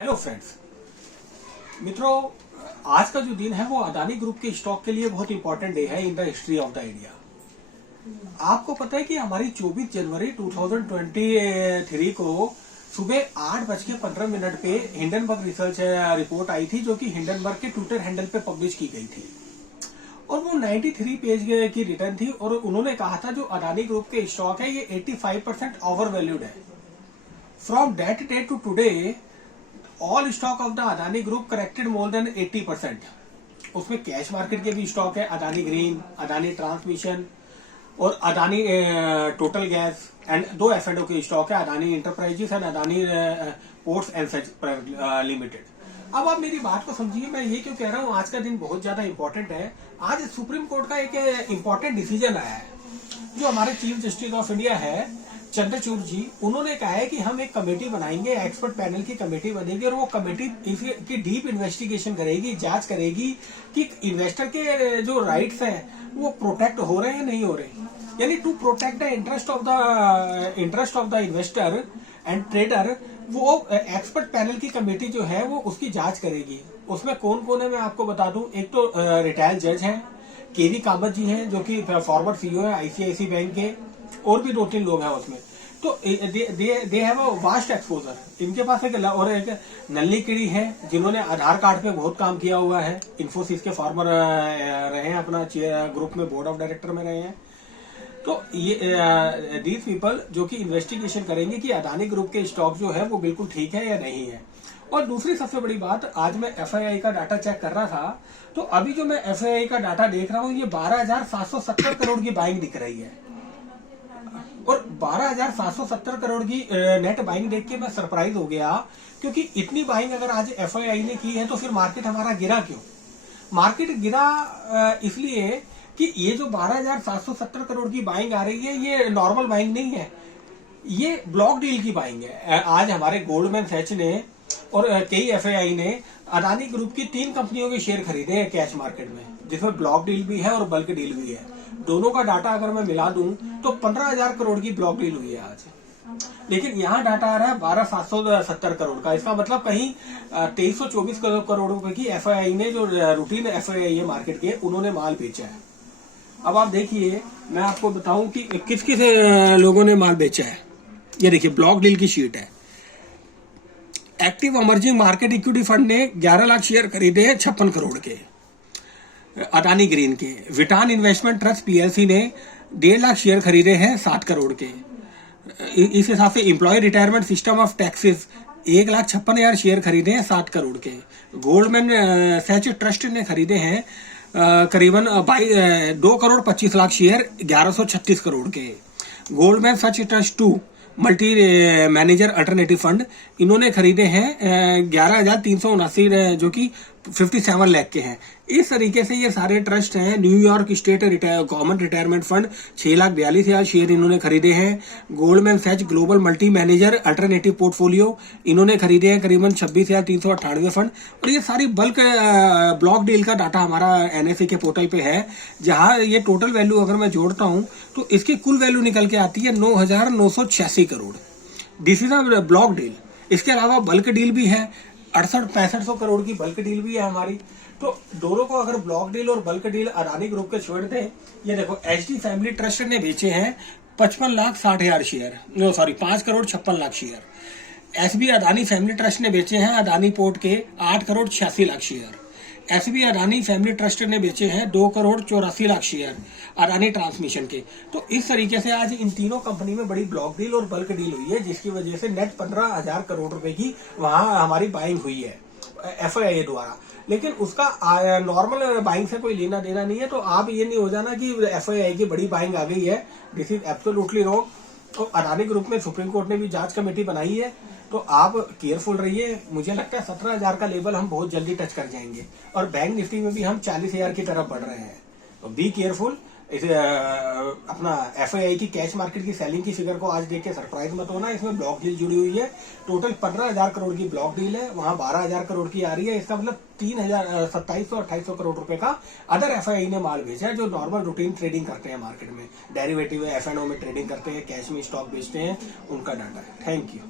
Hello friends, मित्रों, आज का जो दिन है वो अदानी ग्रुप के स्टॉक के लिए बहुत इंपॉर्टेंट डे है in the history of the India. आपको पता है कि हमारी 24 जनवरी 2023 को सुबह 8:15 पे हिंडनबर्ग रिसर्च रिपोर्ट आई थी, जो कि हिंडनबर्ग के ट्विटर हैंडल पे पब्लिश की गई थी और वो 93 पेज की रिटर्न थी। और उन्होंने कहा था जो अदानी ग्रुप के स्टॉक है ये 85% ओवर वैल्यूड है। From that day to today all stock of the Adani group corrected more than 80%। उसमें कैश मार्केट के भी स्टॉक है, अदानी ग्रीन, अदानी ट्रांसमिशन और Adani total gas and 2 F&O के स्टॉक है, Adani enterprises and Adani ports and such limited. अब आप मेरी बात को समझिए, मैं ये क्यों कह रहा हूँ आज का दिन बहुत ज्यादा इंपॉर्टेंट है। आज सुप्रीम कोर्ट का एक इंपॉर्टेंट डिसीजन आया है। जो हमारे चीफ जस्टिस ऑफ इंडिया है चंद्रचूड़ जी, उन्होंने कहा है कि हम एक कमेटी बनाएंगे, एक्सपर्ट पैनल की कमेटी बनेगी और वो कमेटी की डीप इन्वेस्टिगेशन करेगी, जांच करेगी कि इन्वेस्टर के जो राइट्स हैं वो प्रोटेक्ट हो रहे हैं नहीं हो रहे, यानी to protect the interest of the investor and trader. वो एक्सपर्ट पैनल की कमेटी जो है वो उसकी जांच करेगी। उसमें कौन कौन है मैं आपको बता दूं। एक तो रिटायर्ड जज हैं, केवी कामत जी हैं जो कि फॉर्मर सीईओ है आईसीआईसी बैंक के, और भी 2-3 लोग हैं उसमें। तो they have a vast exposure. इनके पास एक नल्ली किड़ी है जिन्होंने आधार कार्ड पे बहुत काम किया हुआ है, इन्फोसिस के फॉर्मर रहे हैं, अपना ग्रुप में बोर्ड ऑफ डायरेक्टर में रहे हैं। तो ये दीज पीपल जो कि इन्वेस्टिगेशन करेंगे कि अदानी ग्रुप के स्टॉक जो है वो बिल्कुल ठीक है या नहीं है। और दूसरी सबसे बड़ी बात, आज मैं एफआईआई का डाटा चेक कर रहा था, तो अभी जो मैं एफआईआई का डाटा देख रहा हूँ ये 12,770 करोड़ की बाइंग दिख रही है। और 12,770 करोड़ की नेट बाइंग देख के मैं सरप्राइज हो गया, क्योंकि इतनी बाइंग अगर आज एफआईआई ने की है तो फिर मार्केट हमारा गिरा क्यों? मार्केट गिरा इसलिए कि ये जो 12,770 करोड़ की बाइंग आ रही है ये नॉर्मल बाइंग नहीं है, ये ब्लॉक डील की बाइंग है। आज हमारे गोल्डमैन सैच ने और कई एफआईआई ने अदानी ग्रुप की 3 कंपनियों के शेयर खरीदे हैं कैश मार्केट में, जिसमें ब्लॉक डील भी है और बल्क डील भी है। दोनों का डाटा अगर मैं मिला दूं तो 15,000 करोड़ की ब्लॉक डील हुई है आज। लेकिन यहाँ डाटा आ रहा है 12,770 करोड़ का। इसका मतलब कहीं 2324 करोड़ रुपए की एफआईआई ने, जो रूटीन एफआईआई है मार्केट के, उन्होंने माल बेचा है। अब आप देखिए, मैं आपको बताऊं कि किस किस लोगों ने माल बेचा है। ये देखिए ब्लॉक डील की शीट है। Active emerging market equity fund ने 11 लाख शेयर खरीदे हैं 56 करोड़ के अदानी ग्रीन के। विटान इन्वेस्टमेंट ट्रस्ट पीएलसी ने 1.5 लाख शेयर खरीदे हैं 7 करोड़ के। इस हिसाब से employ retirement system of taxes 1,56,000 share खरीदे हैं 7 करोड़ के। गोल्डमैन सैच ट्रस्ट ने खरीदे हैं करीबन 2 करोड़ 25 लाख शेयर 1136 करोड़ के। Goldman Sachs trust 2 multi manager alternative fund, इन्होंने खरीदे हैं 11,379 जो कि 57 लाख के हैं। इस तरीके से ये सारे ट्रस्ट हैं। New York state government retirement fund 6,42,000 share इन्होंने खरीदे हैं। Goldman Sachs global multi manager alternative portfolio, इन्होंने खरीदे हैं करीबन 26,398 फंड। और ये सारी बल्क ब्लॉक डील का डाटा हमारा एनएसए के पोर्टल पे है, जहां ये टोटल वैल्यू अगर मैं जोड़ता हूं तो इसकी कुल वैल्यू निकल के आती है 9,986 crore. This is a block deal. इसके अलावा बल्क डील भी है, 68-6500 करोड़ की बल्क डील भी है हमारी। तो दोनों को अगर ब्लॉक डील और बल्क डील अदानी ग्रुप के छोड़ दें, ये देखो एचडी फैमिली ट्रस्ट ने बेचे हैं 55,60,000 share, 5 crore 56 lakh share. SB Adani family trust ने बेचे हैं अदानी पोर्ट के 8 crore 86 lakh share. SB Adani family trust ने बेचे हैं 2 करोड़ 84 लाख शेयर अदानी ट्रांसमिशन के। तो इस तरीके से आज इन तीनों कंपनी में बड़ी ब्लॉक डील और बल्क डील हुई है, जिसकी वजह से नेट 15,000 करोड़ रुपए की वहां हमारी बाइंग हुई है एफआईआई द्वारा। लेकिन उसका नॉर्मल बाइंग से कोई लेना देना नहीं है। तो आप ये नहीं हो जाना कि एफआईआई की बड़ी बाइंग आ गई है, दिस इज एब्सोल्युटली रॉन्ग। तो अदानी ग्रुप में सुप्रीम कोर्ट ने भी जांच कमेटी बनाई है, तो आप केयरफुल रहिए। मुझे लगता है 17,000 का लेवल हम बहुत जल्दी टच कर जाएंगे और बैंक निफ्टी में भी हम 40,000 की तरफ बढ़ रहे हैं। तो बी केयरफुल। इसे अपना एफआईआई की कैश मार्केट की सेलिंग की फिगर को आज देख के सरप्राइज मत होना। इसमें ब्लॉक डील जुड़ी हुई है। टोटल 15,000 करोड़ की ब्लॉक डील है, वहां 12,000 करोड़ की आ रही है। इसका मतलब 2700-2800 करोड़ रुपए का अदर एफआईआई ने माल भेजा है, जो नॉर्मल रूटीन ट्रेडिंग करते हैं मार्केट में, डेरिवेटिव एफएनओ में ट्रेडिंग करते हैं, कैश में स्टॉक बेचते हैं, उनका डाटा है। Thank you.